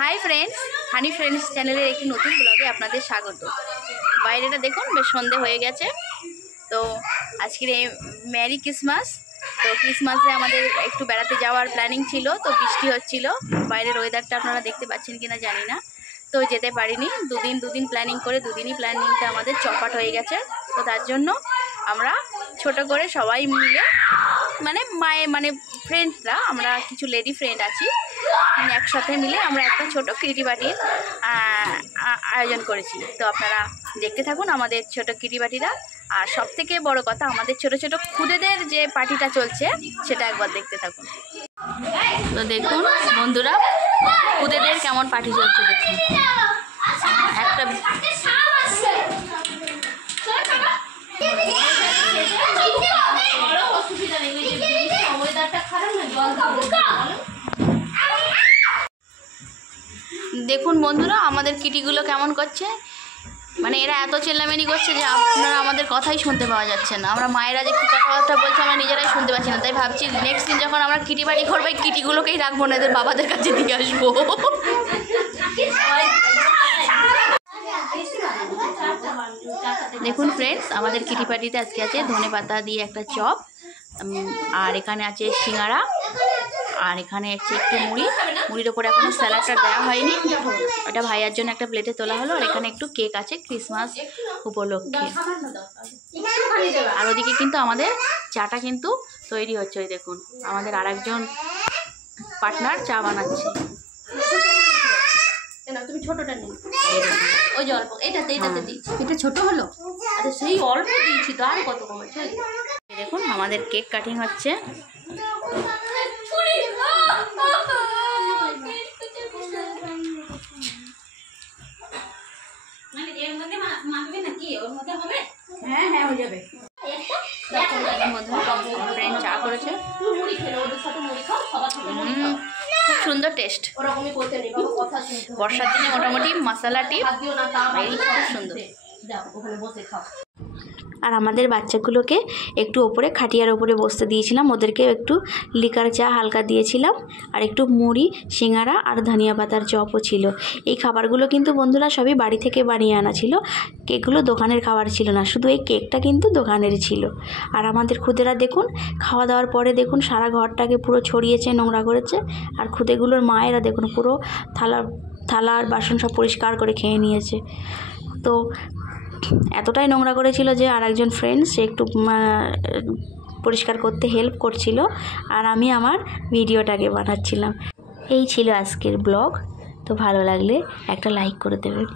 Hi friends, হানি friends চ্যানেলের একটি নতুন ব্লগে আপনাদের স্বাগত। বাইরেটা দেখুন, বেশ সন্ধে হয়ে গেছে। তো আজকের এই মেরি ক্রিসমাস। তো ক্রিসমাসে আমাদের একটু বেড়াতে যাওয়ার প্ল্যানিং ছিল, তো বৃষ্টি হচ্ছিল। বাইরের ওয়েদারটা আপনারা দেখতে পাচ্ছেন কিনা জানি না, তো যেতে পারিনি। দুদিন প্ল্যানিং করে দুদিনই প্ল্যানিংটা আমাদের চপাট হয়ে গেছে। তো তার জন্য আমরা ছোট করে সবাই মিলে মানে ফ্রেন্ডসরা, আমরা কিছু লেডি ফ্রেন্ড আছি, একসাথে মিলে আমরা একটা ছোট কিটি পার্টির আয়োজন করেছি। তো আপনারা দেখতে থাকুন আমাদের ছোট কিটি পার্টিরা। আর সব থেকে বড় কথা, আমাদের ছোট ছোট খুদেদের যে পার্টিটা চলছে সেটা একবার দেখতে থাকুন। তো দেখুন বন্ধুরা, খুদেদের কেমন পার্টি চলছে দেখুন। একটা দেখুন বন্ধুরা, আমাদের কিটিগুলো কেমন করছে। মানে এরা এত চেল্লামেলি করছে যে আপনারা আমাদের কথাই শুনতে পাওয়া যাচ্ছে না। আমরা মায়েরা যে কথাবার্তা বলছি আমরা নিজেরাই শুনতে পাচ্ছি না। তাই ভাবছি নেক্সট দিন যখন আমরা কিটি বাড়ি করবো, এই কিটিগুলোকেই রাখবো না, এদের বাবাদের কাছে দিয়ে আসবো। দেখুন ফ্রেন্ডস, আমাদের কিটি পার্টিতে আজকে আছে ধনেপাতা দিয়ে একটা চপ, আর এখানে আছে সিঙ্গারা, আর এখানে আছে একটু মুড়ির ওপরে এখনো স্যালাডটা দেওয়া হয়নি, ওটা ভাইয়ার জন্য একটা প্লেটে তোলা হলো। আর এখানে একটু কেক আছে ক্রিসমাস উপলক্ষে। আর ওদিকে কিন্তু আমাদের চাটা কিন্তু তৈরি হচ্ছে। ওই দেখুন আমাদের আরেকজন পার্টনার চা বানাচ্ছে। তুমি ছোটটা নিন, ওই যে অল্প এটাতে দিচ্ছি। এটা ছোট হলো, আচ্ছা সেই অল্প দিচ্ছি তো, আর কত কমেছে। দেখুন আমাদের কেক কাটিং হচ্ছে। হ্যাঁ হয়ে যাবে। ফ্রেন্ড চা করেছে, খুব সুন্দর টেস্ট। বর্ষার দিনে মোটামুটি মশলা টিপ খুব সুন্দর। আর আমাদের বাচ্চাগুলোকে একটু ওপরে খাটিয়ার ওপরে বসতে দিয়েছিলাম, ওদেরকে একটু লিকার চা হালকা দিয়েছিলাম, আর একটু মুড়ি, সিঙ্গারা আর ধনিয়া পাতার চপও ছিল। এই খাবারগুলো কিন্তু বন্ধুরা সবই বাড়ি থেকে বানিয়ে আনা ছিল। কেকগুলো দোকানের খাবার ছিল না, শুধু এই কেকটা কিন্তু দোকানের ছিল। আর আমাদের খুদেরা দেখুন, খাওয়া দাওয়ার পরে দেখুন সারা ঘরটাকে পুরো ছড়িয়েছে, নোংরা করেছে। আর খুদেগুলোর মায়েরা দেখুন পুরো থালা আর বাসন সব পরিষ্কার করে খেয়ে নিয়েছে। তো এতটাই নোংরা করেছিল যে আর একজন ফ্রেন্ড সে একটু পরিষ্কার করতে হেল্প করছিল, আর আমি আমার ভিডিওটাকে বানাচ্ছিলাম। এই ছিল আজকের ব্লগ। তো ভালো লাগলে একটা লাইক করে দেবেন।